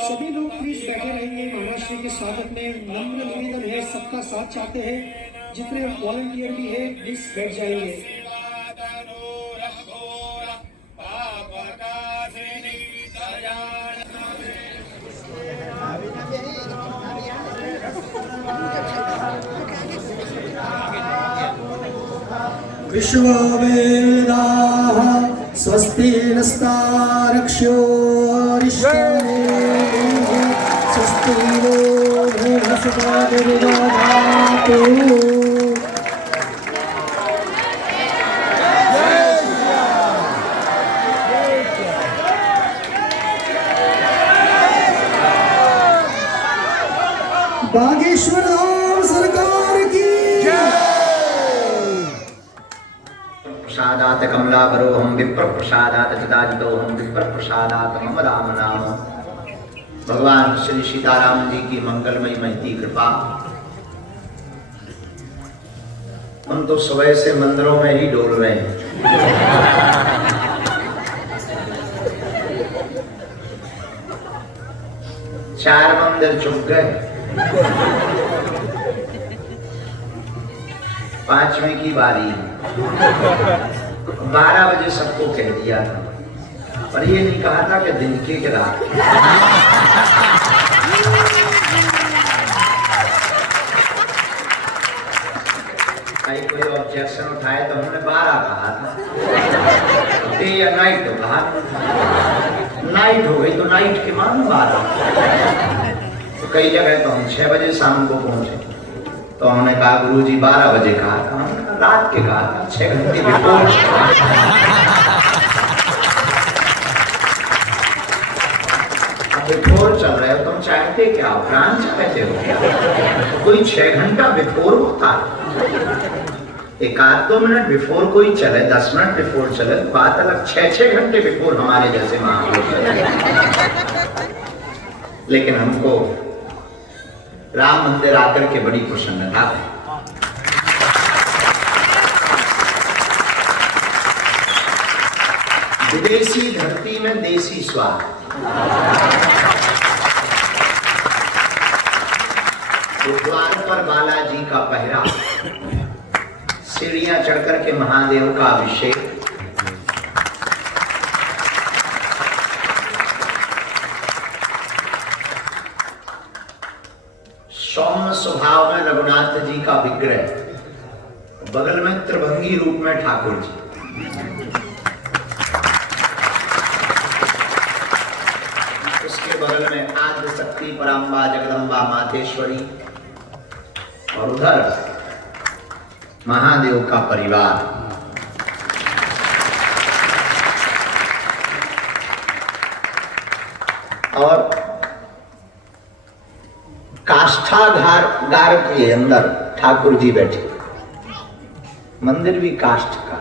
सभी लोग प्लीज बैठे रहेंगे। महाराज श्री के स्वागत में नम्र निवेदन है, सबका साथ चाहते हैं। जितने वॉलंटियर भी है प्लीज बैठ जाएंगे। विश्ववेदाः स्वस्ति नस्तारक्ष्यो रिष्टनेमिः स्वस्ति नो बृहस्पतिर्दधातु। बागेश्वर धाम सरकार की प्रसादात कमलाभरोहम विप्र प्रसादात चिदाजितोहम विप्र प्रसादात मम राम नाम। भगवान श्री सीताराम जी की मंगलमयी महती कृपा। हम तो सुबह से मंदिरों में ही डोल रहे हैं। 4 मंदिर चुप गए, 5वें की बारी। 12 बजे सबको कह दिया था, पर ये नहीं कहा था कि दिन की रात। कोई ऑब्जेक्शन उठाए तो हमने 12 कहा था। डे या नाइट तो कहा, नाइट हो गई तो नाइट की मान 12। तो कई जगह तो हम 6 बजे शाम को पहुंचे, तो हमने कहा गुरुजी 12 बजे कहा था, हमने कहा रात के कहा था, 6 घंटे बिफोर। बिफोर चल रहे हो तुम, चाहते क्या हो? प्राण चाहते हो क्या? कोई 6 घंटा बिफोर होता है। 1-2 मिनट बिफोर कोई चले, 10 मिनट बिफोर चले, बात अलग। 6 घंटे बिफोर हमारे जैसे महापुरुष चले। लेकिन हमको राम मंदिर आकर के बड़ी प्रसन्नता है। विदेशी धरती में देसी स्वाद। द्वार पर बालाजी का पहरा, सीढ़ियां चढ़कर के महादेव का अभिषेक, सौम्य स्वभाव में रघुनाथ जी का विग्रह, बगल में त्रिभंगी रूप में ठाकुर जी। उसके बगल में आद्य शक्ति पराम्बा जगदम्बा मातेश्वरी, और उधर महादेव का परिवार। और काष्ठागार के अंदर ठाकुर जी बैठे। मंदिर भी काष्ठ का।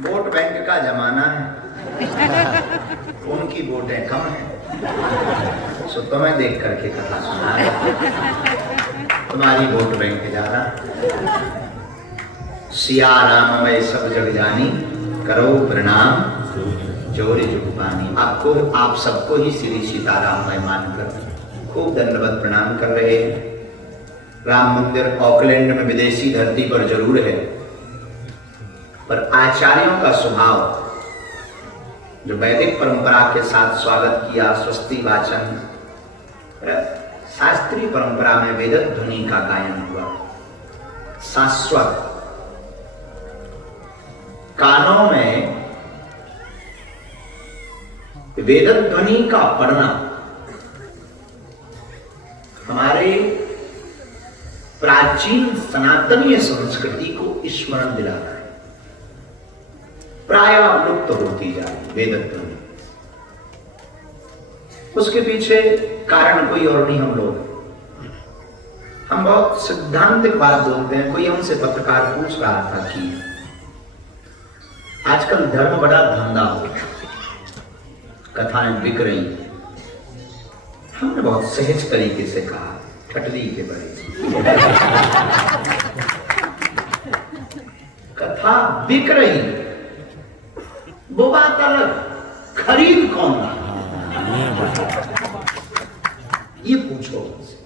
वोट बैंक का जमाना है, उनकी वोटें कम हैं। सो तुम्हें देख करके कथा सुना, तुम्हारी वोट बैंक ज्यादा। सिया राम मैं सब जग जानी, करो प्रणाम जोरे जुगपानी। आपको, आप सबको ही श्री सीताराम में मानकर खूब दंडवत प्रणाम कर रहे हैं। राम मंदिर ऑकलैंड में विदेशी धरती पर जरूर है, पर आचार्यों का स्वभाव जो वैदिक परंपरा के साथ स्वागत किया, स्वस्ति वाचन, शास्त्रीय परंपरा में वेद ध्वनि का गायन हुआ। शाश्वत कानों में वेद ध्वनि का पढ़ना हमारे प्राचीन सनातनीय संस्कृति को स्मरण दिलाता है। प्राय लुप्त होती जा रही वेद ध्वनि। उसके पीछे कारण कोई और नहीं, हम बहुत सिद्धांतिक बात बोलते हैं। कोई हमसे पत्रकार पूछ रहा था कि आजकल धर्म बड़ा धंधा हो गया, कथाएं बिक रही। हमने बहुत सहज तरीके से कहा, ठटली के बड़े कथा बिक रही, खरीद कौन रहा, ये पूछो उनसे।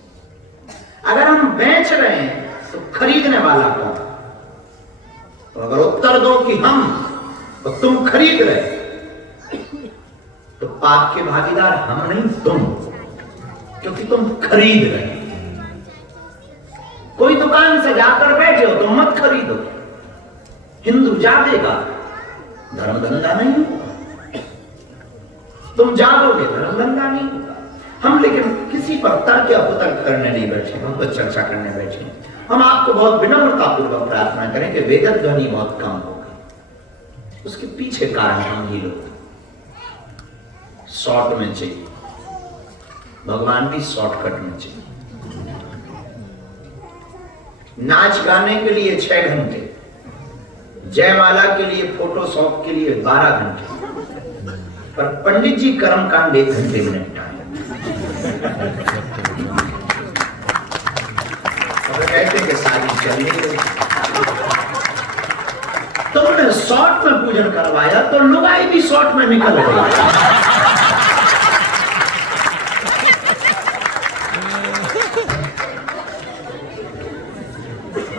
अगर हम बेच रहे हैं तो खरीदने वाला कौन? तो अगर उत्तर दो कि हम, तो तुम खरीद रहे, तो पाप के भागीदार हम नहीं तुम, क्योंकि तुम खरीद रहे। कोई दुकान से जाकर बैठे हो तो मत खरीदो, हिंदू जागेगा, धर्म दंगा नहीं होगा। तुम जागोगे, धर्म दंगा नहीं होगा। हम लेकिन किसी पर तर्क या कुतर्क करने नहीं बैठे, हम पर चर्चा करने बैठे। हम आपको बहुत विनम्रता पूर्वक प्रार्थना करें कि वेदक ध्वनि बहुत कम हो गई, उसके पीछे कारण हम ही लोग शॉर्ट में चाहिए, भगवान भी शॉर्टकट में चाहिए। नाच गाने के लिए 6 घंटे, जयमाला के लिए फोटोशॉप के लिए 12 घंटे, पर पंडित जी कर्मकांड 1 घंटे में निपटाए। और कहते कि शादी चल नहीं रही, तुमने शॉर्ट में पूजन करवाया तो लुगाई भी शॉर्ट में निकल गई।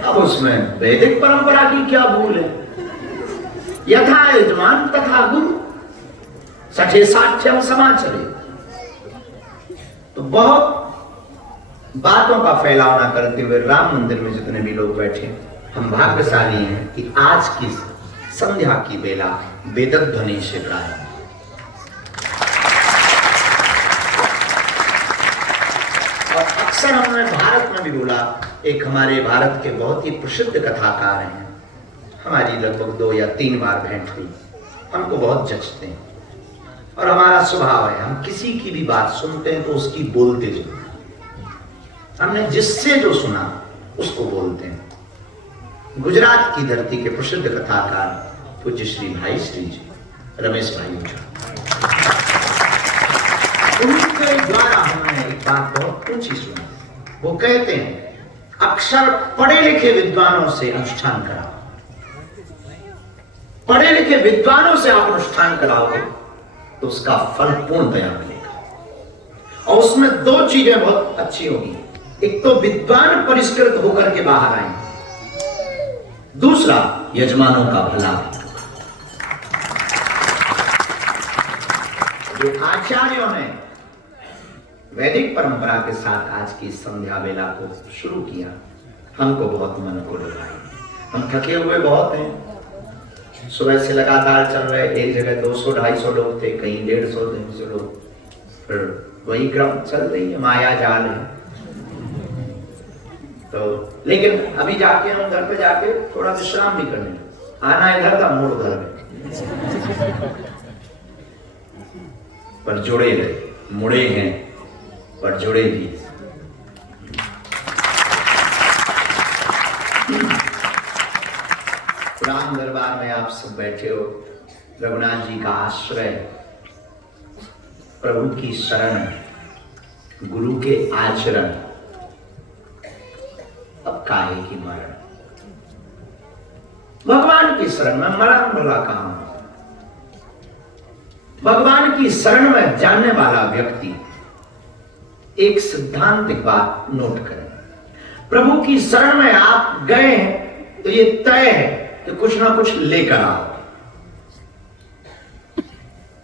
अब उसमें वैदिक परंपरा की क्या भूल है? यथा यजमान तथा गुरु सठे साठ्यम समाचरे। तो बहुत बातों का फैलाव ना करते हुए राम मंदिर में जितने भी लोग बैठे, हम भाग्यशाली हैं कि आज की संध्या की बेला वेदक ध्वनि से गाए। और अक्सर हमने भारत में भी बोला, एक हमारे भारत के बहुत ही प्रसिद्ध कथाकार हैं, हमारी लगभग 2 या 3 बार भेंट हुई, हमको बहुत जचते हैं। और हमारा स्वभाव है, हम किसी की भी बात सुनते हैं तो उसकी बोलते जरूर, हमने जिससे जो सुना उसको बोलते हैं। गुजरात की धरती के प्रसिद्ध कथाकार पूज्य श्री भाई श्री जी रमेश भाई, उनके द्वारा हमने एक बात बहुत ऊंची सुनी। वो कहते हैं, अक्षर पढ़े लिखे विद्वानों से अनुष्ठान कराओ, पढ़े लिखे विद्वानों से आप अनुष्ठान कराओगे तो उसका फल पूर्णतया मिलेगा। और उसमें 2 चीजें बहुत अच्छी होगी, एक तो विद्वान परिष्कृत होकर के बाहर आएंगे, दूसरा यजमानों का भला। जो आचार्यों ने वैदिक परंपरा के साथ आज की संध्या बेला को शुरू किया, हमको बहुत मन को लुभाई। हम थके हुए बहुत हैं, सुबह से लगातार चल रहे, एक जगह 200-250 लोग थे, कहीं 150-300 लोग, फिर वही क्रम चल रही है, माया जाल है। तो लेकिन अभी जाके हम घर पे जाके थोड़ा विश्राम भी करने, आना इधर था, मूड उधर में, पर जुड़े रहे, मुड़े हैं पर जुड़े भी। राम दरबार में आप सब बैठे हो, रघुनाथ जी का आश्रय, प्रभु की शरण, गुरु के आचरण, अब काहे की मरण। भगवान की शरण में मरण भला कहां? भगवान की शरण में जाने वाला व्यक्ति एक सिद्धांतिक बात नोट करें, प्रभु की शरण में आप गए तो ये तय है कि कुछ ना कुछ लेकर आओ।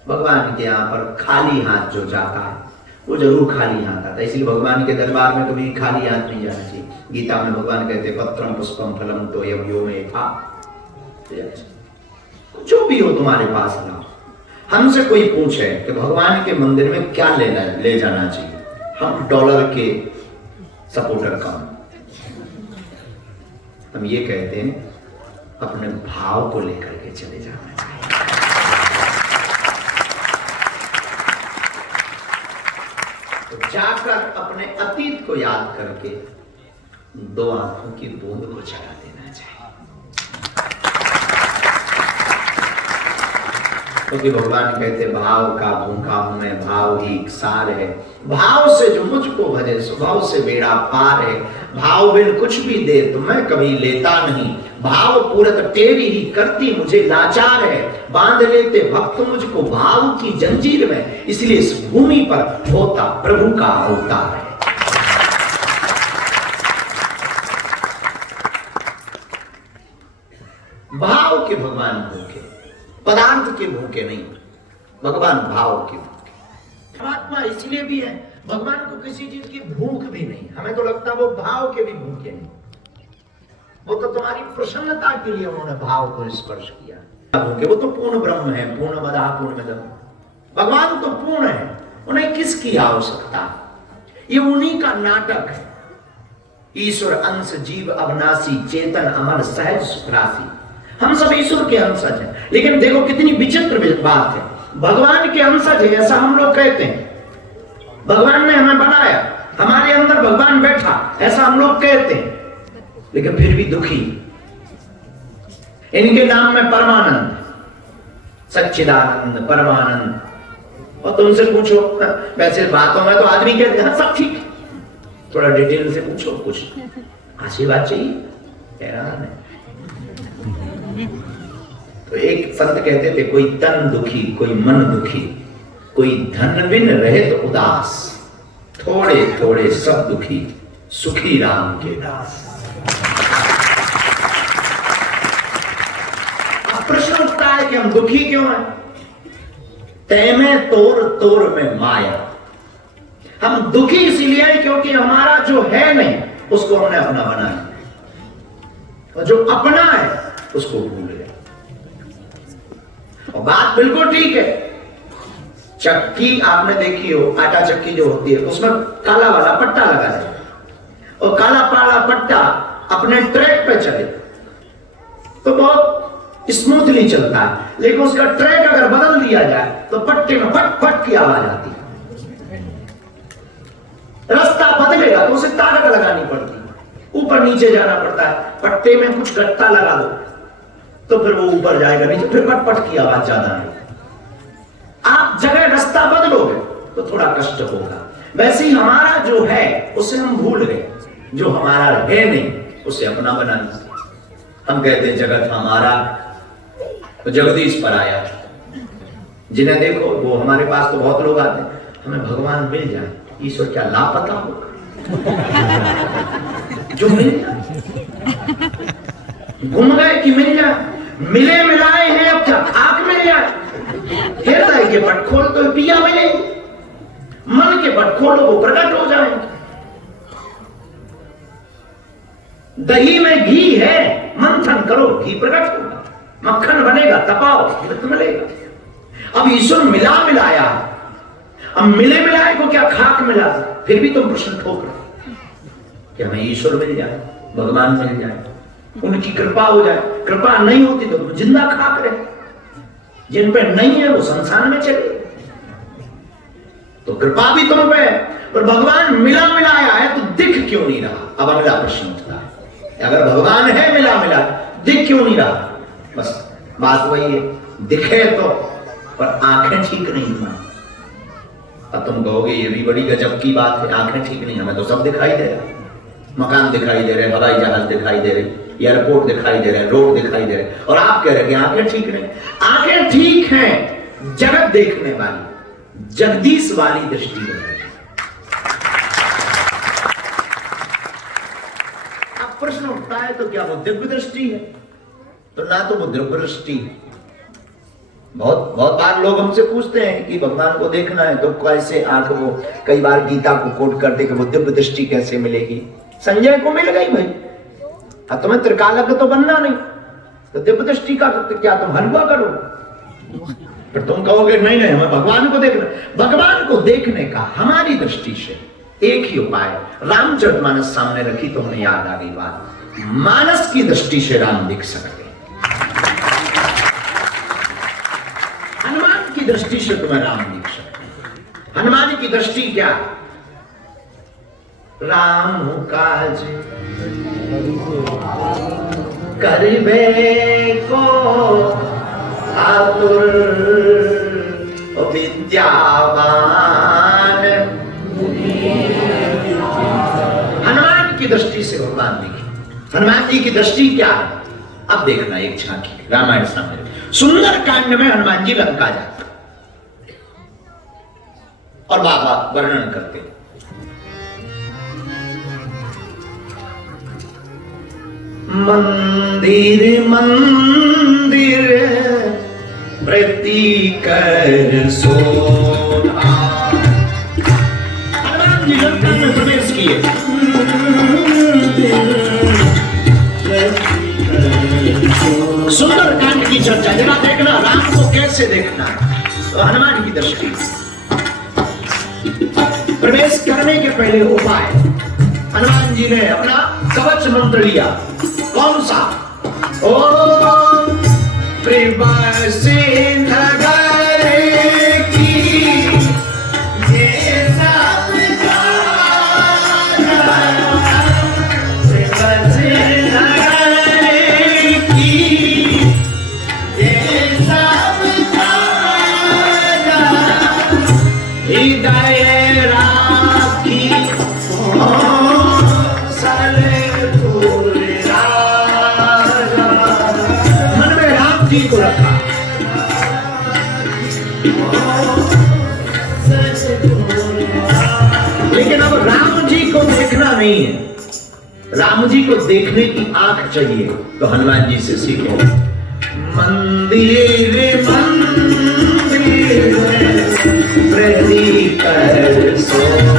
भगवान के यहां पर खाली हाथ जो जाता है वो जरूर खाली हाथ आता है, इसलिए भगवान के दरबार में कभी खाली हाथ नहीं जाना चाहिए। गीता में भगवान कहते पत्रम पुष्पम फलम तो यो में था, जो भी हो तुम्हारे पास लाओ। हमसे कोई पूछे कि भगवान के मंदिर में क्या ले जाना चाहिए, हम डॉलर के सपोर्टर कम, हम ये कहते हैं अपने भाव को लेकर के चले जाना चाहिए। तो जाकर अपने अतीत को याद करके 2 आंखों की बूंद को चला देना चाहिए, क्योंकि भगवान कहते भाव का भूखा हूं मैं, भाव ही सार है। भाव से जो मुझको भजे स्वभाव से बेड़ा पार है। भाव बिन कुछ भी दे तो मैं कभी लेता नहीं, भाव पूरत तेरी ही करती मुझे लाचार है। बांध लेते भक्त मुझको भाव की जंजीर में, इसलिए इस भूमि पर होता प्रभु का अवतार है। भाव के भगवान भूखे, पदार्थ के भूखे नहीं, भगवान भाव के भूखे। परमात्मा इसलिए भी है, भगवान को किसी चीज की भूख भी नहीं। हमें तो लगता है वो भाव के भी भूखे नहीं, वो तो तुम्हारी प्रसन्नता के लिए उन्होंने भाव को स्पर्श किया। वो तो पूर्ण ब्रह्म है, पूर्ण मदा पूर्ण मिदम। भगवान तो पूर्ण है, उन्हें किसकी आवश्यकता? ये उन्हीं का नाटक है। ईश्वर अंश जीव अविनाशी, चेतन अमर सहज सुखरासी। हम सब ईश्वर के अंशज हैं, लेकिन देखो कितनी विचित्र बात है, भगवान के अंशज है ऐसा हम लोग कहते हैं। भगवान ने हमें बनाया, हमारे अंदर भगवान बैठा ऐसा हम लोग कहते हैं, लेकिन फिर भी दुखी। इनके नाम में परमानंद, सच्चिदानंद, परमानंद। और तुमसे पूछो, वैसे बातों में तो आदमी कहते हैं सब ठीक, थोड़ा डिटेल से पूछो, कुछ अच्छी बात चाहिए, हैरान है। तो एक संत कहते थे, कोई तन दुखी, कोई मन दुखी, कोई धन बिन रहे तो उदास, थोड़े थोड़े सब दुखी, सुखी राम के दास। अब प्रश्न उठता है कि हम दुखी क्यों हैं? तैमे तोर तोर में माया। हम दुखी इसीलिए हैं क्योंकि हमारा जो है नहीं उसको हमने अपना बनाया, और जो अपना है उसको भूल गए। और बात बिल्कुल ठीक है। चक्की आपने देखी हो, आटा चक्की जो होती है, उसमें काला वाला पट्टा लगा है, और काला वाला पट्टा अपने ट्रैक पे चले तो बहुत स्मूथली चलता है, लेकिन उसका ट्रैक अगर बदल दिया जाए तो पट्टे में फट फट की आवाज आती है। रास्ता बदलेगा तो उसे ताकत लगानी पड़ती है, ऊपर नीचे जाना पड़ता है, पट्टे में कुछ गट्टा लगा दो तो फिर वो ऊपर जाएगा, नीचे फिर पट पट की आवाज ज्यादा नहीं। आप जगह रास्ता बदलोगे तो थोड़ा कष्ट होगा। वैसे ही हमारा जो है उसे हम भूल गए, जो हमारा है नहीं उसे अपना बनाना। हम कहते हैं जगत हमारा, तो जगदीश पर आया। जिन्हें देखो वो हमारे पास तो बहुत लोग आते हैं, हमें भगवान मिल जाए, ईश्वर क्या लापता होगा? जो मिल जाए, घूम गए कि मिल जाए, मिले मिलाए हैं अब क्या खाक मिल जाए? हृदय के पट खोल तो पिया मिले, मन के पट खोलो वो प्रकट हो जाए। दही में घी है, मंथन करो घी प्रकट होगा, मक्खन बनेगा, तपाओ अमृत मिलेगा। अब ईश्वर मिला मिलाया, अब मिले मिलाए को क्या खाक मिला? फिर भी तुम प्रश्न ठोक रहे कि हमें ईश्वर मिल जाए, भगवान मिल जाए, उनकी कृपा हो जाए। कृपा नहीं होती तो तुम जिंदा खाक रहे, जिन पे नहीं है वो संसार में चले। तो कृपा भी तुम पे, पर भगवान मिला मिलाया है तो दिख क्यों नहीं रहा? अब अगला प्रश्न उठता है, अगर भगवान है मिला मिला, दिख क्यों नहीं रहा? बस बात वही है, दिखे तो, पर आंखें ठीक नहीं है। अब तुम कहोगे ये भी बड़ी गजब की बात है, आंखें ठीक नहीं, हमें तो सब दिखाई दे रहा है, मकान दिखाई दे रहे, हवाई जहाज दिखाई दे रहे, एयरपोर्ट दिखाई दे रहे, रोड दिखाई दे रहे, और आप कह रहे हैं कि आंखें ठीक नहीं। आंखें ठीक हैं, जगत देखने वाली, जगदीश वाली दृष्टि है। अब प्रश्न उठता है तो क्या वो दिव्य दृष्टि है? तो ना तो वो दिव्य दृष्टि है। बहुत बार लोग हमसे पूछते हैं कि भगवान को देखना है तो कैसे आंख, वो कई बार गीता को कोट करते कि वो दिव्य दृष्टि कैसे मिलेगी? संजय को मिल गई भाई, अब तुम्हें त्रिकालज्ञ तो बनना नहीं, तो दिव्य दृष्टि का क्या तुम हलवा करो? फिर तुम कहोगे नहीं नहीं हमें भगवान को देखना। भगवान को देखने का हमारी दृष्टि से एक ही उपाय, रामचरितमानस सामने रखी तो हमें याद आ गई बात, मानस की दृष्टि से राम दिख सकते, हनुमान की दृष्टि से तुम्हें राम दिख सकते। हनुमान की दृष्टि क्या? राम काज करिबे को आतुर विद्यावान। हनुमान की दृष्टि से भगवान दिखे। हनुमान जी की दृष्टि क्या है? अब देखना एक झांकी, रामायण सामने। सुंदर कांड में हनुमान जी लंका जाते और बाबा वर्णन करते, मंदिर मंदिर प्रति कर सोना। हनुमान जी लंका में प्रवेश किए। सुंदर कांड की चर्चा जरा देखना, राम को कैसे देखना तो हनुमान की दृष्टि। प्रवेश करने के पहले उपाय, हनुमान जी ने अपना कवच मंत्र लिया। कौन सा? ओम त्रिवसिंह को रखा। लेकिन अब राम जी को देखना नहीं है, राम जी को देखने की आंख चाहिए, तो हनुमान जी से सीखो। मंदिर मंदिर प्रति कर सोना,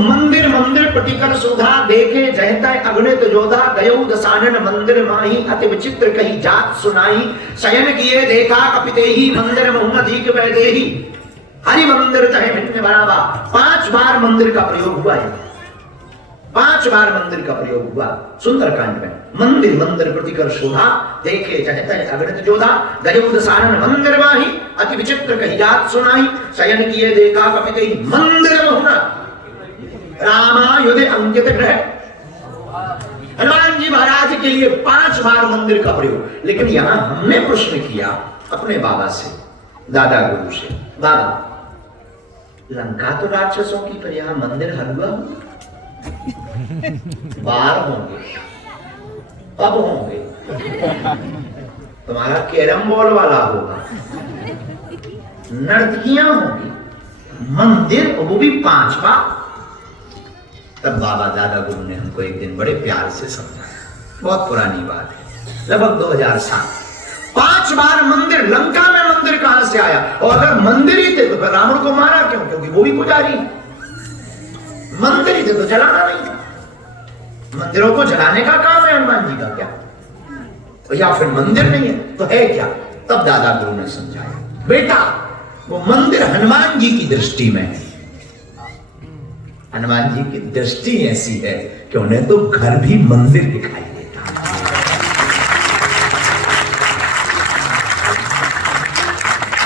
मंदिर मंदिर सुधा देखे जहता अगणित जोधा गयौ दसानन मंदिर माही अति विचित्र कही जात सुनाई शयन किए देखा कपिते ही मंदिर बहु अधिक वैदेही हरि मंदिर चाहे भिन्न बराबा। 5 बार मंदिर का प्रयोग हुआ है, 5 बार मंदिर का प्रयोग हुआ सुंदरकांड में। मंदिर मंदिर प्रतिकर शोभा देखे जहता अगणित जोधा गयौ दसानन मंदिर माही अति विचित्र कही जात सुनाई शयन किए देखा कपिते ही मंदिर बहु रामायुध अंकित ग्रह। हनुमान जी महाराज के लिए 5 बार मंदिर का प्रयोग। लेकिन यहां हमने प्रश्न किया अपने बाबा से, दादा गुरु से, बाबा लंका तो राक्षसों की, पर यहां मंदिर हलवा बार होंगे, अब होंगे, तुम्हारा कैरम बोर्ड वाला होगा, नर्तकियां होंगी, मंदिर वो भी 5 बार। तब बाबा दादा गुरु ने हमको एक दिन बड़े प्यार से समझाया, बहुत पुरानी बात है, लगभग 2000 साल। 5 बार मंदिर, लंका में मंदिर कहां से आया? और अगर मंदिर ही थे तो फिर रावण को मारा क्यों? क्योंकि वो भी पुजारी। मंदिर ही थे तो जलाना नहीं था। मंदिरों को जलाने का काम है हनुमान जी का क्या? या फिर मंदिर नहीं है तो है क्या? तब दादा गुरु ने समझाया, बेटा वो मंदिर हनुमान जी की दृष्टि में है। हनुमान जी की दृष्टि ऐसी है कि उन्हें तो घर भी मंदिर दिखाई देता है।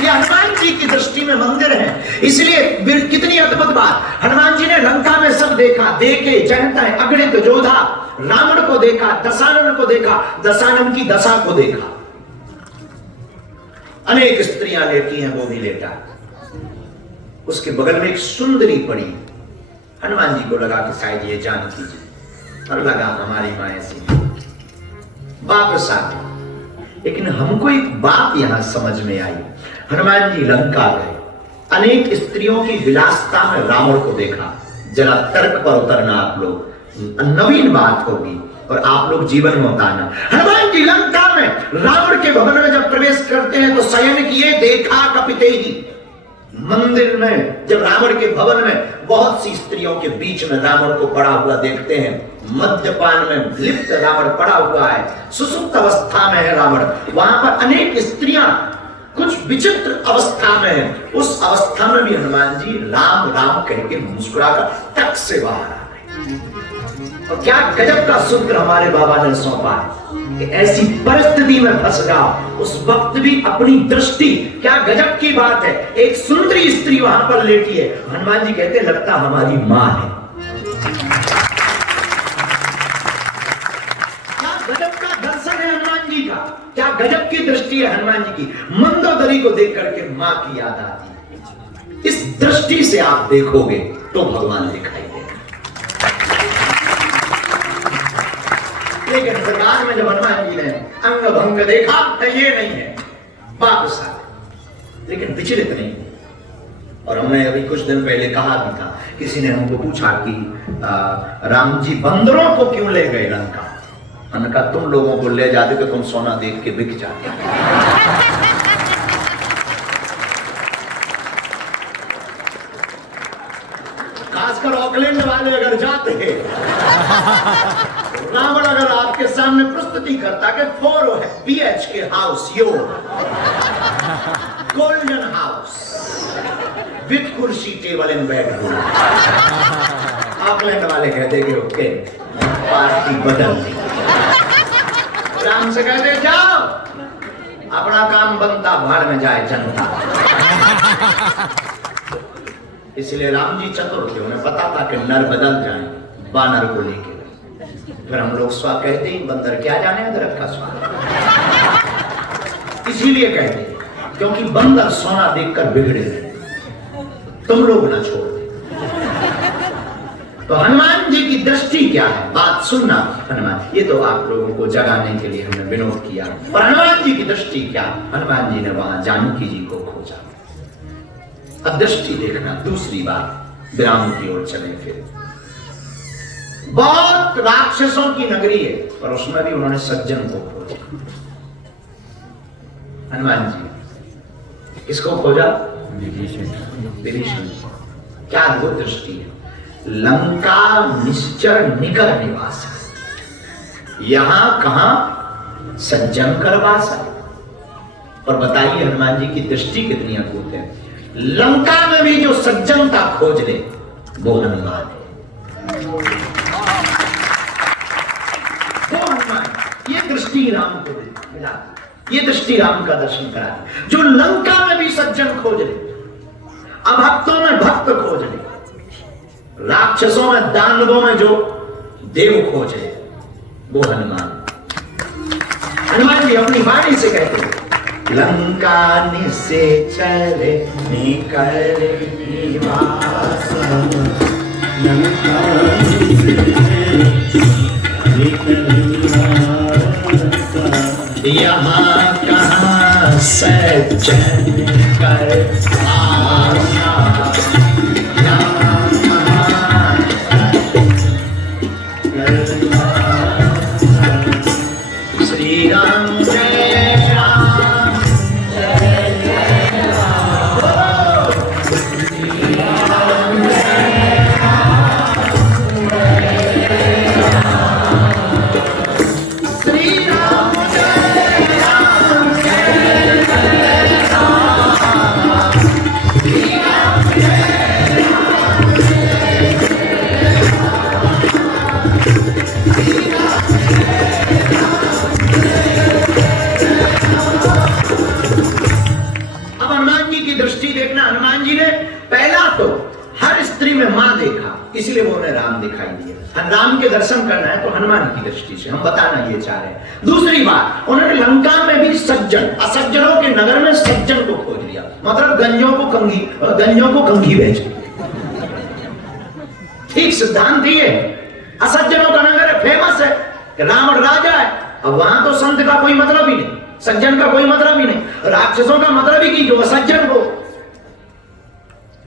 ये हनुमान जी की दृष्टि में मंदिर है। इसलिए कितनी अद्भुत बात, हनुमान जी ने लंका में सब देखा, देखे जनता अगणित जोधा, रावण को देखा, दशानन को देखा, दशानन की दशा को देखा, अनेक स्त्रियां लेटी हैं, वो भी लेटा। उसके बगल में एक सुंदरी पड़ी। हनुमान जी को लगा कि शायद ये जानकी जी, और लगा हमारी मां ऐसी। वापस आ गए। लेकिन हमको एक बात यहां समझ में आई, हनुमान जी लंका गए, अनेक स्त्रियों की विलासता में रावण को देखा। जरा तर्क पर उतरना आप लोग, नवीन बात होगी और आप लोग जीवन में उतारना। हनुमान जी लंका में रावण के भवन में जब प्रवेश करते हैं तो शयन किए देखा कपिते ही। मंदिर में जब रावण के भवन में बहुत सी स्त्रियों के बीच में रावण को पड़ा हुआ देखते हैं, मद्यपान में लिप्त रावण पड़ा हुआ है, सुसुप्त अवस्था में है रावण। वहां पर अनेक स्त्रियां कुछ विचित्र अवस्था में है। उस अवस्था में भी हनुमान जी राम राम कह के मुस्कुराकर टक से बाहर आ गए। और क्या गजब का सूत्र हमारे बाबा ने सौंपा है। ऐसी परिस्थिति में फंस जाओ, उस वक्त भी अपनी दृष्टि, क्या गजब की बात है, एक सुंदरी स्त्री वहां पर लेटी है, हनुमान जी कहते लगता हमारी मां है। क्या गजब का दर्शन है हनुमान जी का, क्या गजब की दृष्टि है हनुमान जी की। मंदोदरी को देख करके मां की याद आती है। इस दृष्टि से आप देखोगे तो भगवान दिखाई देगा। लेकिन सरकार में जब हनुमान जी ने अंग भंग देखा तो ये नहीं है, वापस आ गए, लेकिन विचलित नहीं। और हमने अभी कुछ दिन पहले कहा भी था, किसी ने हमको पूछा कि राम जी बंदरों को क्यों ले गए लंका। हमने कहा तुम लोगों को ले जाते तो तुम सोना देख के बिक जाते। खासकर ऑकलैंड वाले अगर जाते हैं, रावण अगर आपके सामने प्रस्तुति करता कि 4 BHK house, your golden house with कुर्सी टेबल एंड बेडरूम, ऑकलैंड वाले कहते कि ओके पार्टी बदल दी। राम से कहते जाओ, अपना काम बनता, भाड़ में जाए जनता। इसलिए राम जी चतुर थे, उन्हें पता था कि नर बदल जाए बानर को लेकर। फिर हम लोग स्वा कहते हैं, बंदर क्या जाने अदरक का स्वाद। इसीलिए कहते हैं क्योंकि बंदर सोना देखकर बिगड़े, तुम लोग ना छोड़ दे। तो हनुमान जी की दृष्टि क्या है, बात सुनना। हनुमान, ये तो आप लोगों को जगाने के लिए हमने विनोद किया। और हनुमान जी की दृष्टि क्या, हनुमान जी ने वहां जानकी जी को खोजा। अब दृष्टि देखना। दूसरी बात, विराम की ओर चले। फिर बहुत राक्षसों की नगरी है, पर उसमें भी उन्होंने सज्जन को खोजा। हनुमान जी किसको खोजा? विभीषण। क्या अद्भुत दृष्टि है। लंका निश्चर निकर निवास, यहां कहां सज्जन कर वासा। और बताइए हनुमान जी की दृष्टि कितनी अद्भुत है। लंका में भी जो सज्जनता खोज ले वो हनुमान है। वो हनुमान, ये दृष्टि राम को मिला, ये दृष्टि राम का दर्शन करा। जो लंका में भी सज्जन खोज ले, अभक्तों में भक्त खोज ले, राक्षसों में दानवों में जो देव खोजे, वो हनुमान। हनुमान जी अपनी वाणी से कहते हैं, लंका निसे चले निकर निवास, लंका यहाँ कहाँ सज्जन कर आसा। श्री राम जय राम जय जय राम, श्री राम जय राम जय राम, श्री राम जय राम जय जय राम, श्री राम जय राम जय जय अब हनुमान जी की दृष्टि देखना। हनुमान जी ने पहला तो हर स्त्री में मां देखा, इसलिए वो उन्हें राम दिखाई दिया। राम के दर्शन करना है तो हनुमान की दृष्टि से, हम बताना ये चाह रहे हैं। दूसरी बात, उन्होंने लंका में भी सज्जन, असज्जनों के नगर में सज्जन को खोज लिया। मतलब गंजों को कंघी भेज। ठीक सिद्धांत ये है। असज्जनों का नगर है, फेमस है कि रावण राजा है। अब वहां तो संत का कोई मतलब ही नहीं, सज्जन का कोई मतलब ही नहीं, राक्षसों का मतलब ही कि जो असज्जन हो।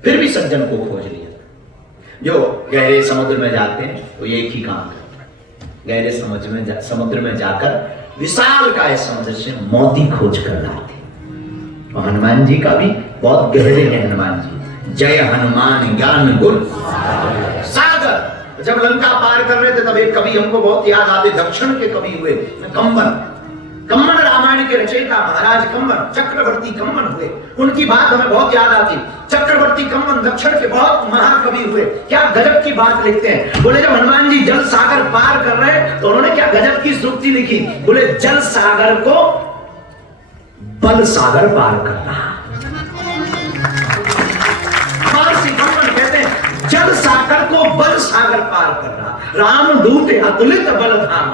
फिर भी सज्जन को खोज लिया। जो गहरे समुद्र में जाते हैं वो एक ही काम करते हैं, गहरे समुद्र में जाकर विशाल काय समुद्र से मोती खोज कर लाते। और हनुमान जी का भी बहुत गहरे हैं। हनुमान जी जय हनुमान ज्ञान गुण सागर। जब लंका पार कर रहे थे तब एक कवि हमको बहुत याद आते, दक्षिण के कवि हुए कंबन। कम्मन रामायण के रचयिता महाराज कम्मन, चक्रवर्ती कम्मन हुए। उनकी बात हमें बहुत याद आती। चक्रवर्ती कम्मन दक्षिण के बहुत महाकवि हुए। क्या गजब की बात लिखते हैं। बोले जब हनुमान जी जल सागर पार कर रहे तो उन्होंने क्या गजब की सूक्ति लिखी। बोले जल सागर को बल सागर पार करना। महर्षि कम्मन कहते हैं जल सागर को बल सागर पार करना। राम दूत अतुलित बल धाम,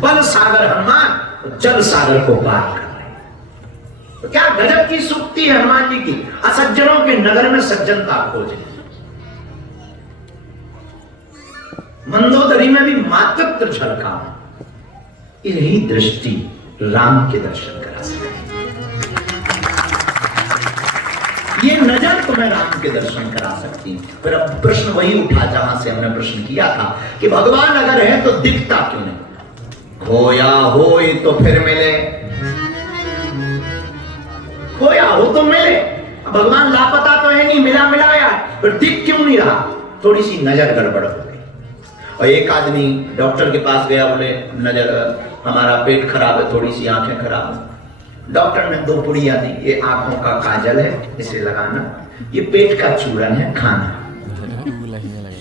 बल सागर हनुमान जल सागर को पार कर रहे। तो क्या गजब की सूक्ति है हनुमान जी की। असज्जनों के नगर में सज्जनता खोजे। मंदोदरी में भी मातृत्व झलका। यही दृष्टि राम के दर्शन करा सकती। ये नजर तुम्हें राम के दर्शन करा सकती। फिर अब प्रश्न वही उठा जहां से हमने प्रश्न किया था कि भगवान अगर है तो दिखता क्यों नहीं। खोया हो तो फिर मिले, खोया हो तो मिले। भगवान लापता तो है नहीं, मिला मिलाया, पर दिख क्यों नहीं रहा। थोड़ी सी नजर गड़बड़ हो गई। और एक आदमी डॉक्टर के पास गया, बोले नजर हमारा पेट खराब है, थोड़ी सी आंखें खराब है। डॉक्टर ने 2 पुड़िया दी, ये आंखों का काजल है, इसे लगाना, ये पेट का चूरन है, खाना।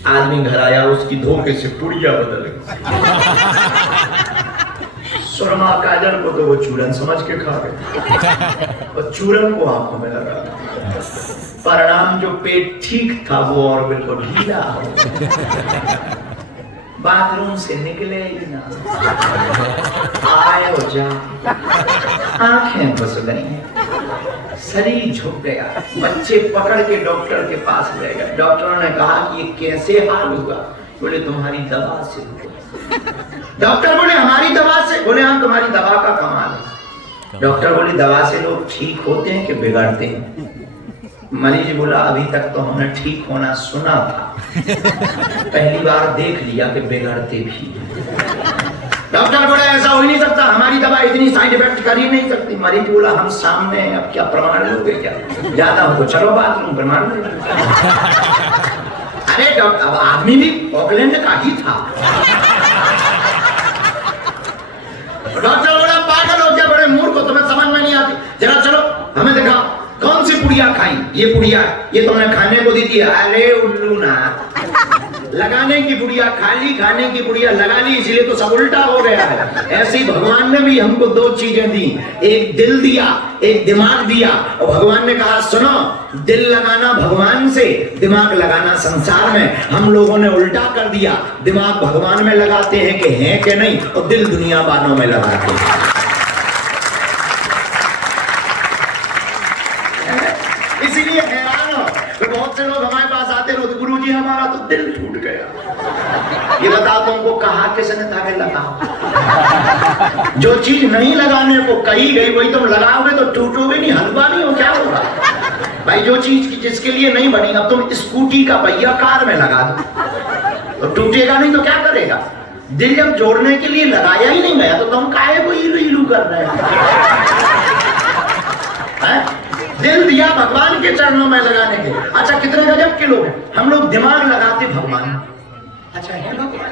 आदमी घर आया, उसकी धोखे से पुड़िया बदल गई। सुरमा काजल को तो वो चूरन समझ के खा गए और चूरन को आंखों में लगा। परिणाम जो पेट ठीक था वो और बिल्कुल ढीला हो। बाथरूम से निकले ही ना, आए हो जा, आंखें घुस गई, शरीर झुक गया। बच्चे पकड़ के डॉक्टर के पास ले गए। डॉक्टरों ने कहा कि ये कैसे हाल हुआ। बोले तुम्हारी दवा से। डॉक्टर बोले हमारी दवा से। बोले हाँ तुम्हारी दवा का कमाल है। डॉक्टर बोले दवा से लोग ठीक होते हैं कि बिगड़ते हैं। मरीज बोला अभी तक तो हमने ठीक होना सुना था, पहली बार देख लिया कि बिगड़ते भी। डॉक्टर बोला ऐसा हो ही नहीं सकता, हमारी दवा इतनी साइड इफेक्ट कर ही नहीं सकती। मरीज बोला हम सामने हैं, अब क्या प्रमाण लोगे क्या, ज्यादा हो तो चलो बाथरूम प्रमाण लो। अरे डॉक्टर अब आदमी भी ऑकलैंड का ही था। डॉक्टर बोला पागल हो गया, बड़े मूर्ख हो, तुम्हें समझ में नहीं आती, जरा चलो हमें दिखाओ कौन सी पुड़िया खाई। ये पुड़िया ये तुमने खाने को दी थी। अरे उल्लू ना, लगाने की पुड़िया खा ली, खाने की पुड़िया लगा ली, इसलिए तो सब उल्टा हो गया है। ऐसे ही भगवान ने भी हमको 2 चीजें दी, एक दिल दिया, एक दिमाग दिया। और भगवान ने कहा सुनो, दिल लगाना भगवान से, दिमाग लगाना संसार में। हम लोगों ने उल्टा कर दिया, दिमाग भगवान में लगाते हैं कि हैं कि नहीं, और दिल दुनिया वालों में लगाते हैं। इसीलिए हैरान हो तो बहुत से लोग हमारे पास आते रहो, गुरु जी हमारा तो दिल टूट गया। ये बताओ तुमको कहा किसने था कि लगाओ। जो चीज नहीं लगाने को कही गई वही तुम लगाओगे तो टूटोगे नहीं, हलवा नहीं हो, क्या होगा भाई। जो चीज की जिसके लिए नहीं बनी, अब तुम स्कूटी का पहिया कार में लगा दो तो टूटेगा नहीं तो क्या करेगा। दिल जब जोड़ने के लिए लगाया ही नहीं गया तो तुम काहे को इलू इलू कर रहे हैं। दिल दिया भगवान के चरणों में लगाने के। अच्छा कितने गजब के लोग हैं, हम लोग दिमाग लगाते भगवान। अच्छा है भगवान,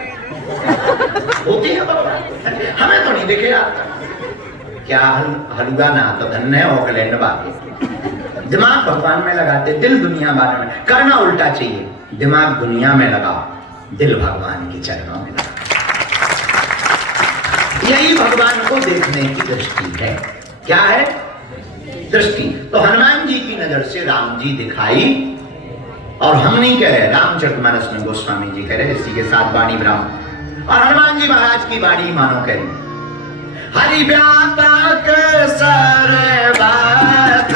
होते हैं भगवान, हमें तो नहीं दिखे आता। क्या हलवा ना तो धन्य है ऑकलैंड वाले। दिमाग भगवान में लगाते, दिल दुनिया वाले में। करना उल्टा चाहिए, दिमाग दुनिया में लगाओ, दिल भगवान के चरणों में लगाओ। यही भगवान को देखने की दृष्टि है। क्या है दृष्टि। तो हनुमान जी की नजर से राम जी दिखाई। और हम नहीं कह रहे, रामचरितमानस में गोस्वामी जी कह रहे, इसी के साथ वाणी ब्राह्मण और हनुमान जी महाराज की वाणी मानो कह रही। हरि व्यापक सर्वत्र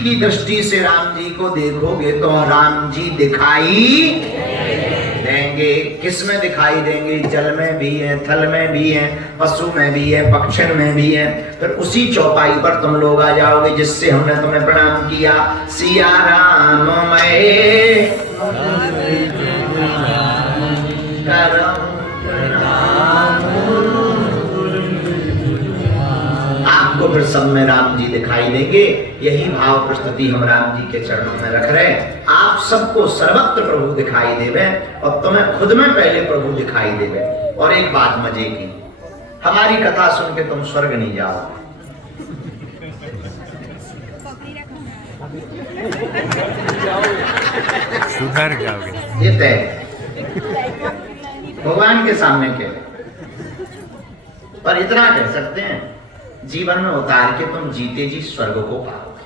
की दृष्टि से राम जी को देखोगे तो राम जी दिखाई देंगे। किस में दिखाई देंगे? जल में भी है, थल में भी है, पशु में भी है, पक्षियों में भी है। फिर उसी चौपाई पर तुम लोग आ जाओगे जिससे हमने तुम्हें प्रणाम किया। सिया राम मैं करम आपको फिर सब में राम जी दिखाई देंगे। यही भाव प्रस्तुति हम राम जी के चरणों में रख रहे हैं। आप सबको सर्वत्र प्रभु दिखाई देवे और तुम्हें खुद में पहले प्रभु दिखाई देवे। और एक बात मजे की, हमारी कथा सुन के तुम स्वर्ग नहीं जाओगे, सुधर जाओगे। ये तय भगवान के सामने के। पर इतना कह सकते हैं, जीवन में उतार के तुम जीते जी स्वर्ग को पाओगे।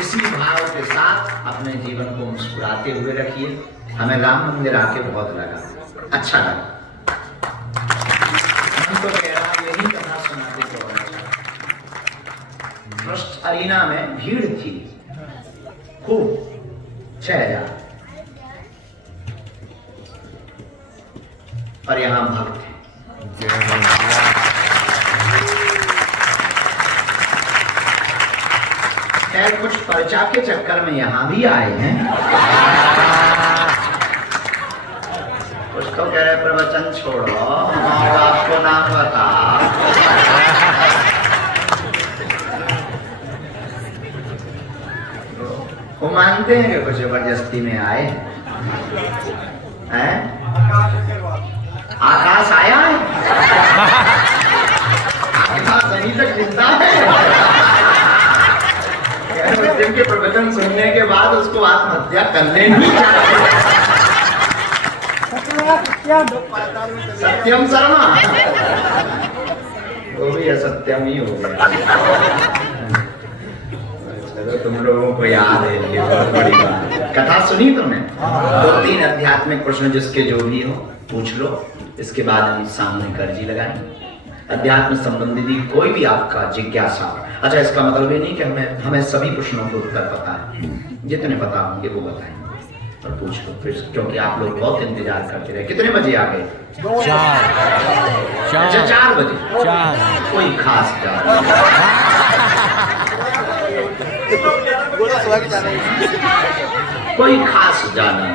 इसी भाव के साथ अपने जीवन को मुस्कुराते हुए रखिए। हमें राम मंदिर आके बहुत लगा, अच्छा लगा। हम तो कह रहा यही कथा सुनाते तो ट्रस्ट अरीना में भीड़ थी खूब, 6000, और यहां भक्त हैं। खैर कुछ पर्चा के चक्कर में यहां भी आए हैं। कुछ तो कह रहे प्रवचन छोड़ो, आपको नाम बता। वो मानते हैं कि कुछ जबरदस्ती में आए हैं। आकाश आया है, आकाश अभी तक जिंदा है। मुस्लिम के प्रवचन सुनने के बाद उसको आत्महत्या कर लेनी चाहिए। सत्यम शर्मा, वो भी असत्यम ही हो गया। चलो तुम लोगों को याद है, ये बहुत बड़ी बात। कथा सुनी तुमने? 2-3 आध्यात्मिक प्रश्न जिसके जो भी हो पूछ लो, इसके बाद हम सामूहिक अर्जी लगाएंगे। अध्यात्म संबंधी कोई भी आपका जिज्ञासा। अच्छा, इसका मतलब ये नहीं कि हमें सभी प्रश्नों के उत्तर पता है, जितने पता होंगे वो बताएंगे। और पूछ लो फिर, क्योंकि आप लोग बहुत इंतजार करते रहे। कितने बजे आ गए? 4 बजे। कोई खास कोई खास जाना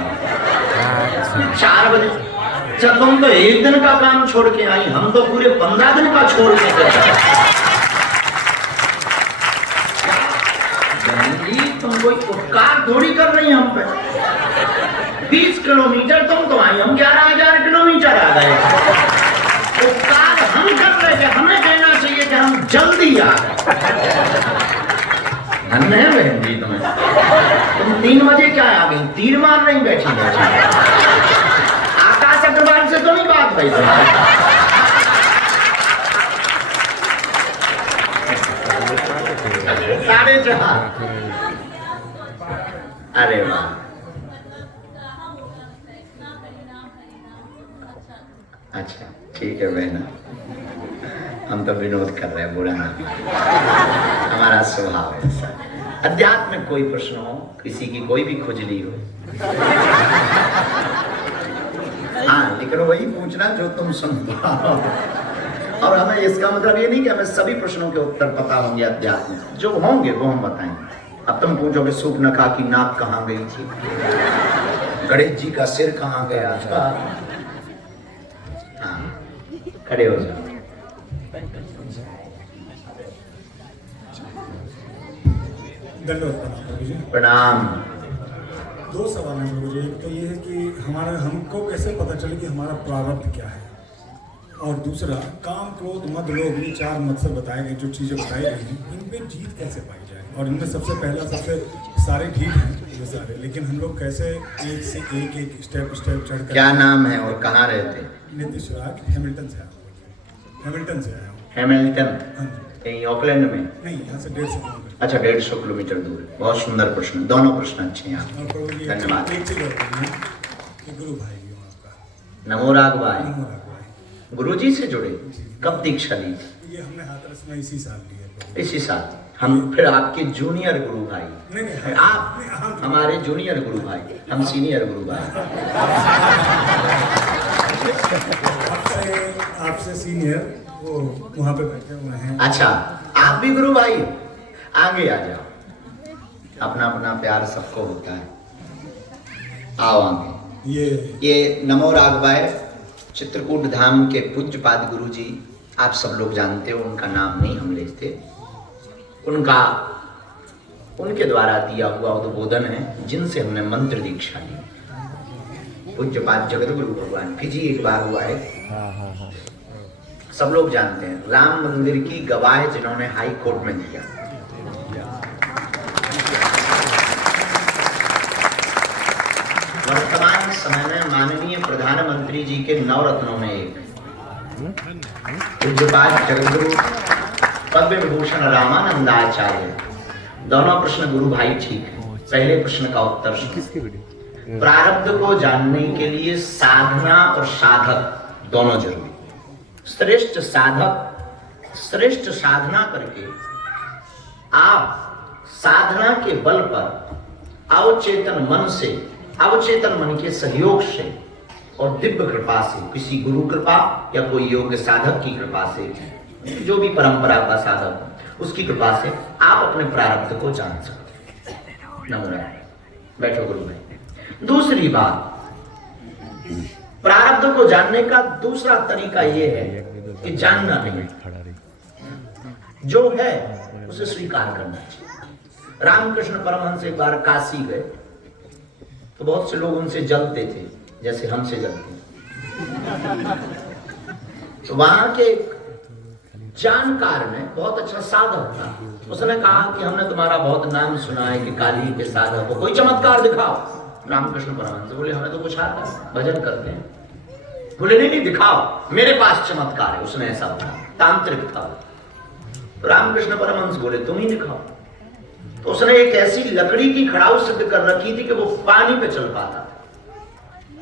4 बजे। जब तुम तो एक दिन का काम छोड़ के आई, हम तो पूरे 15 दिन का छोड़ के गए। तुम कोई उपकार थोड़ी कर रही हम पे। 20 किलोमीटर तुम तो आई, हम 11,000 किलोमीटर आ गए। उपकार हम कर रहे थे, हमें कहना चाहिए कि हम जल्दी आ गए। धन्य है बहन जी तुम्हें। तुम 3 बजे क्या आ गई? तीर मार नहीं बैठी आकाश अग्रवाल से तो नहीं बात भाई तुम्हारी। 4:30। अरे वाह, अच्छा ठीक है बहना, हम तो विनोद कर रहे हैं, बुरा ना, हमारा स्वभाव है ऐसा। अध्यात्म में कोई प्रश्न हो, किसी की कोई भी खुजली हो, हाँ लेकिन वही पूछना जो तुम सुन पाओ। और हमें इसका मतलब ये नहीं कि हमें सभी प्रश्नों के उत्तर पता होंगे। अध्यात्म जो होंगे वो हम बताएंगे। अब तुम पूछोगे सूर्पनखा की नाक कहाँ गई थी, गणेश जी का सिर कहाँ गया था। हाँ खड़े हो जाओ। प्रणाम। 2 सवाल हैं प्रभु जी। एक तो ये है कि हमको कैसे पता चले कि हमारा प्रारब्ध क्या है, और दूसरा काम क्रोध मद लोभ, ये 4 मकसद बताए गए, जो चीज़ें बताई गई हैं, इन पे जीत कैसे पाई जाए। और इनमें सबसे पहला, सबसे सारे ठीक हैं ये सारे, लेकिन हम लोग कैसे एक से एक स्टेप चढ़ कर। क्या नाम है और कहाँ रहते? नीतीश राज, हैमिल्टन से आया हूँ। हैमिल्टन हाँ यहीं ऑकलैंड में? नहीं, यहाँ से 150 किलोमीटर। अच्छा 150 किलोमीटर दूर। बहुत सुंदर प्रश्न, दोनों प्रश्न अच्छे हैं आपके, धन्यवाद। एक चीज और कि गुरु भाई आपका नमो राघवाय। गुरुजी से जुड़े? कब दीक्षा ली? ये हमने हाथरस में इसी साल लिया। इसी साल। हम फिर आपके जूनियर गुरु भाई। नहीं, आप हमारे जूनियर गुरु भाई, हम सीनियर गुरु भाई। आपसे सीनियर वो वहाँ पे बैठे हुए हैं। अच्छा, आप भी गुरु भाई? आगे आ जाओ, अपना अपना प्यार सबको होता है। आओ आगे। ये नमो राघवाय चित्रकूट धाम के पूज्यपाद गुरु जी, आप सब लोग जानते हो, उनका नाम नहीं हम लेते। उनके द्वारा दिया हुआ उद्बोधन है, जिनसे हमने मंत्र दीक्षा ली। पूज्यपाद जगत गुरु भगवान फिजी एक बार हुआ है, सब लोग जानते हैं। राम मंदिर की गवाह जिन्होंने हाई कोर्ट में दिया। वर्तमान समय में माननीय प्रधानमंत्री जी के नवरत्नों में एक पूज्यपाद जगतगुरु पद्म विभूषण रामानंदाचार्य। दोनों प्रश्न गुरु भाई ठीक है। पहले प्रश्न का उत्तर, प्रारब्ध को जानने के लिए साधना और साधक दोनों जरूरी। श्रेष्ठ साधक श्रेष्ठ साधना करके आप साधना के बल पर अवचेतन मन से, अवचेतन मन के सहयोग से और दिव्य कृपा से, किसी गुरु कृपा या कोई योग्य साधक की कृपा से, जो भी परंपरा का साधक हो, उसकी कृपा से आप अपने प्रारब्ध को जान सकते हैं। नमोनारायण। बैठो गुरु भाई। दूसरी बात, प्रारब्ध को जानने का दूसरा तरीका यह है कि जानना नहीं, जो है उसे स्वीकार करना चाहिए। रामकृष्ण परमहंस एक बार काशी गए तो बहुत से लोग उनसे जलते थे, जैसे हमसे जलते। तो वहां के जानकार में बहुत अच्छा साधक था, उसने कहा कि हमने तुम्हारा बहुत नाम सुना है कि काली के साधक को, कोई चमत्कार दिखाओ। रामकृष्ण परमहंस बोले हमें तो कुछ आता है, भजन करते हैं। बोले नहीं दिखाओ, मेरे पास चमत्कार है। उसने ऐसा बोला, तांत्रिक था। तो रामकृष्ण परमहंस बोले तुम ही दिखाओ। तो उसने एक ऐसी लकड़ी की खड़ाऊ सिद्ध कर रखी थी कि वो पानी पे चल पाता था,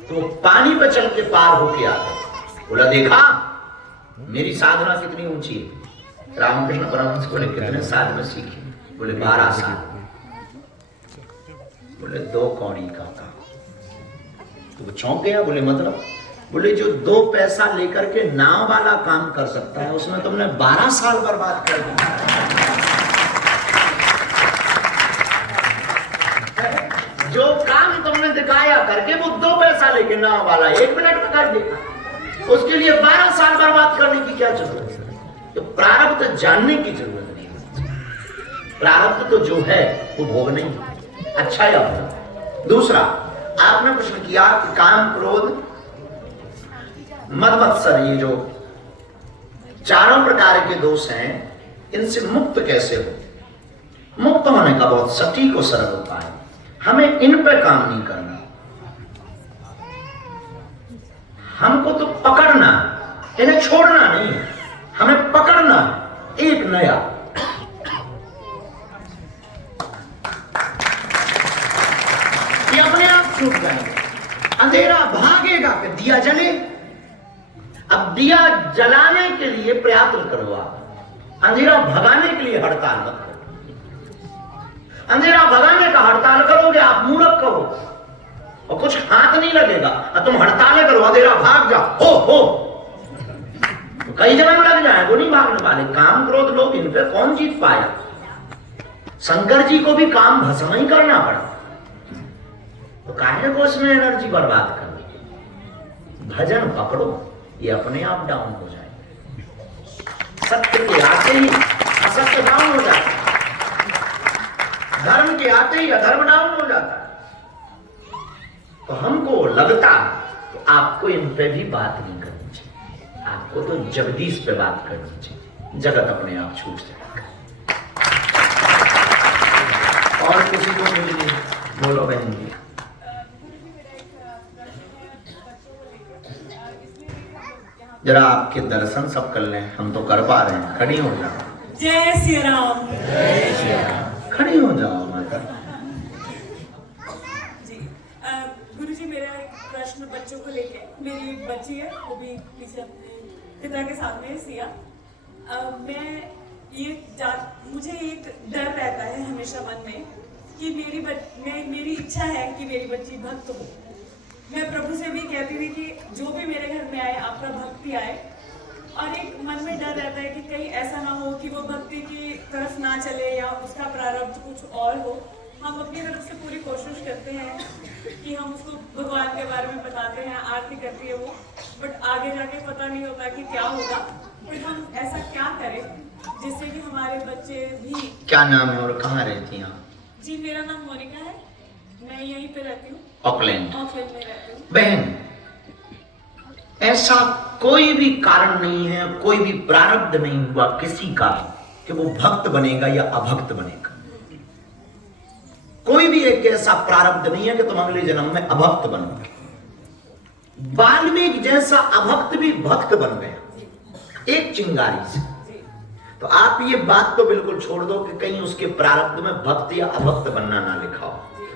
तो वो पानी पे चल के पार होके आता। बोला देखा मेरी साधना कितनी ऊंची है। रामकृष्ण परमहंस बोले कितने साल में सीखी? बोले 12 साल। बोले 2 कौड़ी का काम। तो वो चौंक गया। बोले मतलब? बोले जो 2 पैसा लेकर के नाव वाला काम कर सकता है, उसमें तुमने 12 साल बर्बाद कर दिया। जो काम तुमने दिखाया करके वो 2 पैसा लेके नाव वाला 1 मिनट में कर देगा, उसके लिए 12 साल बर्बाद करने की क्या जरूरत है? तो प्रारब्ध जानने की जरूरत नहीं। प्रारब्ध तो जो है वो भोग नहीं, अच्छा या बुरा। दूसरा, आपने प्रश्न किया कि काम क्रोध मद मत्सर, ये जो चारों प्रकार के दोष हैं, इनसे मुक्त कैसे हो? मुक्त होने का बहुत सटीक और सरल उपाय है। हमें इन पे काम नहीं करना, हमको तो पकड़ना, इन्हें छोड़ना नहीं है, हमें पकड़ना एक नया। ये अपने आप छूट जाएगा। अंधेरा भागेगा कि दिया जले। अब दिया जलाने के लिए प्रयत्न करो, आप अंधेरा भगाने के लिए हड़ताल मत करो। अंधेरा भगाने का हड़ताल करोगे आप मूर्ख कहो और कुछ हाथ नहीं लगेगा। और तुम हड़तालें करो, अंधेरा भाग जाओ, हो तो कई जन्म लग जाए, वो नहीं भागने वाले। काम क्रोध लोग, इन पे कौन जीत पाया? शंकर जी को भी काम भस्म ही करना पड़ा, तो काहे को उसमें एनर्जी बर्बाद कर? भजन पकड़ो, ये अपने आप डाउन हो जाए। सत्य के आते ही असत्य डाउन हो जाता है, धर्म के आते ही अधर्म डाउन हो जाता है। तो हमको लगता तो आपको इन पे भी बात नहीं करनी चाहिए, आपको तो जगदीश पे बात करनी चाहिए। जगत अपने आप छूट जाएगा। और किसी को कुछ नहीं। बोलो बहन जी। जरा आपके दर्शन सब कर लें, हम तो कर पा रहे हैं। खड़ी हो जाओ। जय श्री राम। खड़ी हो जाओ माता जी। गुरुजी, मेरा एक प्रश्न बच्चों को लेके, मेरी एक बच्ची है, वो भी पीछे अपने पिता के सामने सिया। मुझे एक डर रहता है हमेशा मन में कि मेरी इच्छा है कि मेरी बच्ची भक्त हो। मैं प्रभु से भी कहती थी कि जो भी मेरे घर में आए आपका भक्ति आए, और एक मन में डर रहता है कि कहीं ऐसा ना हो कि वो भक्ति की तरफ ना चले या उसका प्रारब्ध कुछ और हो। हम अपनी तरफ से पूरी कोशिश करते हैं कि हम उसको भगवान के बारे में बताते हैं, आरती करती है वो, बट आगे जाके पता नहीं होता कि क्या होगा। फिर हम ऐसा क्या करें जिससे कि हमारे बच्चे भी। क्या नाम है और कहाँ रहती हैं आप? जी मेरा नाम मोनिका है, मैं यहीं पे रहती हूँ, ऑकलैंड में रहती हूँ। बहन, ऐसा कोई भी कारण नहीं है, कोई भी प्रारब्ध नहीं हुआ किसी का कि वो भक्त बनेगा या अभक्त बनेगा। कोई भी एक ऐसा प्रारब्ध नहीं है कि तुम अगले जन्म में अभक्त बनोगे। वाल्मीकि जैसा अभक्त भी भक्त बन गया एक चिंगारी से। तो आप ये बात तो बिल्कुल छोड़ दो कि कहीं उसके प्रारब्ध में भक्त या अभक्त बनना ना लिखा हो।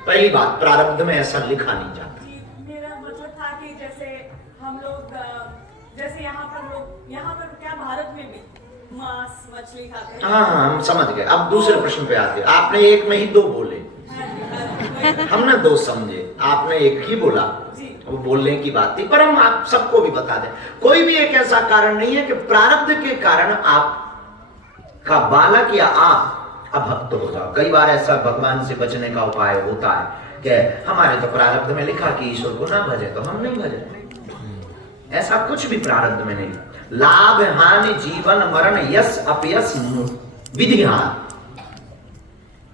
पहली बात, प्रारब्ध में ऐसा लिखा नहीं जाता। मेरा मतलब था कि जैसे हम लोग जैसे यहाँ पर क्या भारत में भी मांस मछली खाते हैं। हाँ, हम समझ गए। अब दूसरे प्रश्न पे आते हैं। आपने एक में ही दो बोले, हमने दो समझे, आपने एक ही बोला, वो बोलने की बात थी। पर हम आप सबको भी बता दें, कोई भी एक ऐसा कारण नहीं है कि प्रारब्ध के कारण आप का बालक या आप अभक्त हो जाओ। कई बार ऐसा भगवान से बचने का उपाय होता है कि हमारे तो प्रारब्ध में लिखा कि ईश्वर को ना भजे, तो हम नहीं भजे। ऐसा कुछ भी प्रारब्ध में नहीं। लाभ हानि जीवन मरण यश अपयश विधिहान।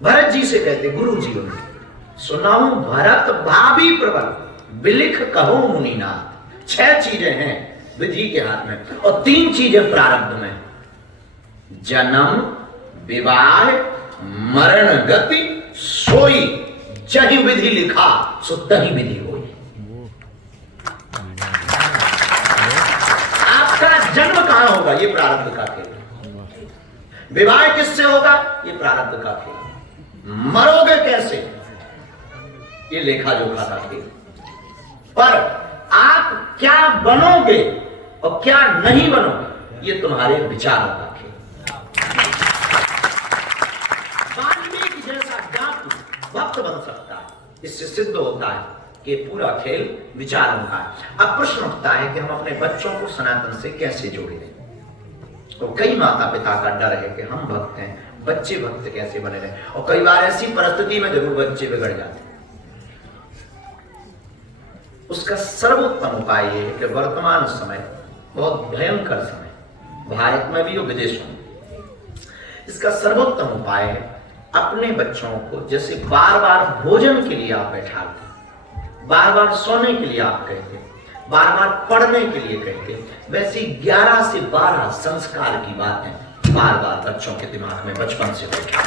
भरत जी से कहते गुरु जी उन्हें, सुनाऊं भरत भाभी प्रबल बिलिख कहो मुनिनाथ। 6 चीजें हैं विधि के हाथ में और 3 चीजें प्रारब्ध में, जन्म विवाह मरण गति सोई। जही विधि लिखा सो तही विधि होई। आपका जन्म कहां होगा, ये प्रारब्ध का खेल। विवाह किससे होगा, ये प्रारब्ध का खेल। मरोगे कैसे, ये लेखा जोखा का खेल। पर आप क्या बनोगे और क्या नहीं बनोगे, ये तुम्हारे विचारों का खेल। वाल्मीकि जैसा डाकू भक्त बन सकता है, इससे सिद्ध होता है कि पूरा खेल विचारों का है। अब प्रश्न उठता है कि हम अपने बच्चों को सनातन से कैसे जोड़े दें। तो कई माता पिता का डर है कि हम भक्त हैं, बच्चे भक्त कैसे बने रहे, और कई बार ऐसी परिस्थिति में जरूर बच्चे बिगड़ जाते हैं। उसका सर्वोत्तम उपाय यह है कि वर्तमान समय बहुत भयंकर समय, भारत में भी और विदेशों में, इसका सर्वोत्तम उपाय है अपने बच्चों को जैसे बार बार भोजन के लिए आप बैठाते, बार बार सोने के लिए आप कहते, बार बार पढ़ने के लिए कहते, वैसी 11 से 12 संस्कार की बातें बार बार बच्चों के दिमाग में बचपन से बैठा।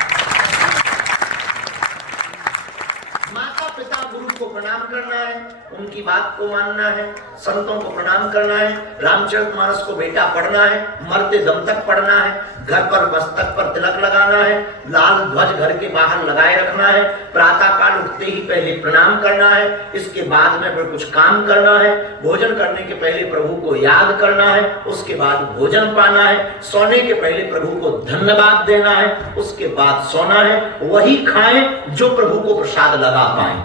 माता पिता गुरु को प्रणाम करना है, उनकी बात को मानना है, संतों को प्रणाम करना है, रामचरितमानस को बेटा पढ़ना है, मरते दम तक पढ़ना है, घर पर मस्तक पर तिलक लगाना है, लाल ध्वज घर के बाहर लगाए रखना है, प्रातः काल उठते ही पहले प्रणाम करना है, इसके बाद में फिर कुछ काम करना है, भोजन करने के पहले प्रभु को याद करना है, उसके बाद भोजन पाना है, सोने के पहले प्रभु को धन्यवाद देना है, उसके बाद सोना है, वही खाएं जो प्रभु को प्रसाद लगा पाए।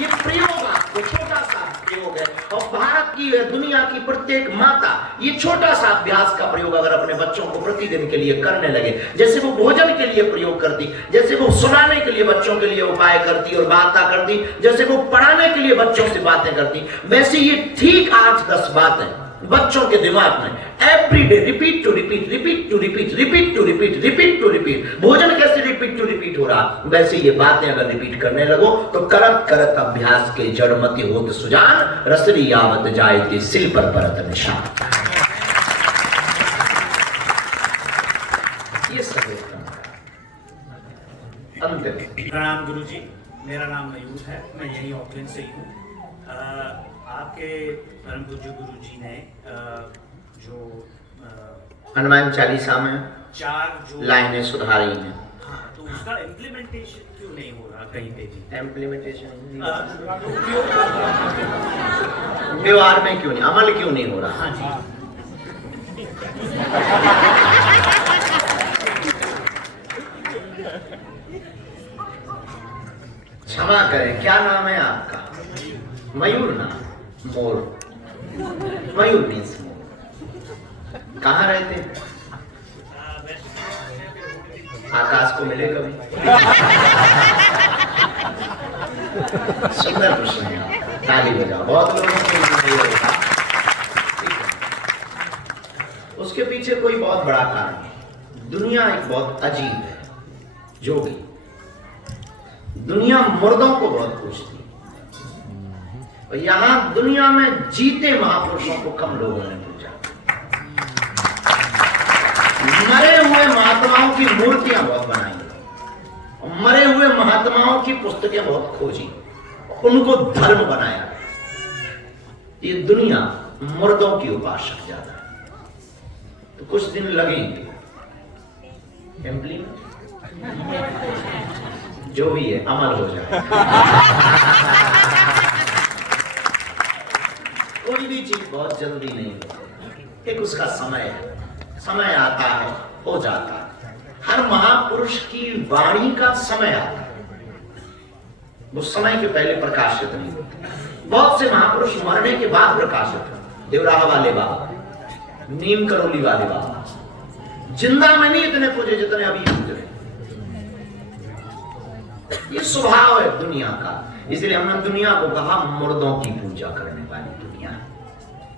ये प्रयोग आपको छोटा सा प्रयोग है, और भारत की दुनिया की प्रत्येक माता ये छोटा सा अभ्यास का प्रयोग अगर अपने बच्चों को प्रतिदिन के लिए करने लगे, जैसे वो भोजन के लिए प्रयोग करती, जैसे वो सुनाने के लिए बच्चों के लिए उपाय करती और बातें करती, जैसे वो पढ़ाने के लिए बच्चों से बातें करती, वैसे ये ठीक 8-10 बातें बच्चों के दिमाग में every day repeat to repeat, repeat to repeat, repeat to repeat, repeat to repeat. भोजन कैसे रिपीट टू रिपीट हो रहा, वैसे ये बातें अगर रिपीट करने लगो तो करत करत अभ्यास के जड़मति होत सुजान, रसरी यावत जायते सिल पर परत निशान। ये सब अंतिम। प्रणाम गुरु जी, मेरा नाम मयूर है, मैं यही ऑकलैंड से ही हूँ। आपके परम पूज्य गुरु जी ने जो हनुमान चालीसा में 4 जो लाइनें सुधारी हैं, हाँ, तो उसका इम्प्लीमेंटेशन क्यों नहीं हो रहा कहीं पे भी? इम्प्लीमेंटेशन व्यवहार में क्यों नहीं, अमल क्यों नहीं हो रहा? हाँ जी। क्षमा करें, क्या नाम है आपका? मयूर नाम? मोर, मयूर मीन्स मोर। कहाँ रहते हैं? आकाश को मिले कभी? सुंदर प्रश्न है आपका, ताली बजाओ। बहुत लोगों को ये होगा। उसके पीछे कोई बहुत बड़ा कारण है। दुनिया एक बहुत अजीब है, जो भी दुनिया मुर्दों को बहुत पूछती है, और यहां दुनिया में जीते महापुरुषों को कम लोगों ने पूछा। मरे हुए महात्माओं की मूर्तियां बहुत बनाई, और मरे हुए महात्माओं की पुस्तकें बहुत खोजी, उनको धर्म बनाया। ये दुनिया मुर्दों की उपासक ज्यादा है, तो कुछ दिन लगेंगे इम्प्लीमेंट, जो भी है अमल हो जाए। कोई भी चीज बहुत जल्दी नहीं होती, एक उसका समय है, समय आता है हो जाता है। हर महापुरुष की वाणी का समय आता है, वो समय के पहले प्रकाशित नहीं होते। बहुत से महापुरुष मरने के बाद प्रकाशित होते। देवराह वाले बाबा, नीम करोली वाले बाबा जिंदा में नहीं इतने पूजे जितने अभी पूज रहे। ये स्वभाव है दुनिया का, इसलिए हमने दुनिया को कहा मुर्दों की पूजा करने वाली दुनिया है।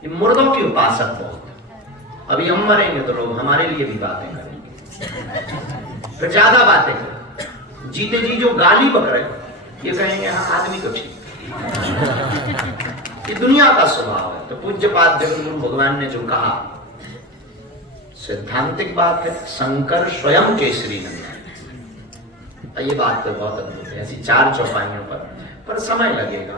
ये मुर्दों की उपासक बहुत है। अभी हम मरेंगे तो लोग हमारे लिए भी बातें करेंगे, फिर ज्यादा बातें करेंगे। जीते जी जो गाली बक रहे ये कहेंगे हाँ आदमी तो ठीक। ये दुनिया का स्वभाव है। तो पूज्यपाद जगद्गुरु भगवान ने जो कहा सैद्धांतिक बात है, शंकर स्वयं केसरी नंदन। ये बात तो बहुत अद्भुत है, ऐसी 4 चौपाइयों पर समय लगेगा।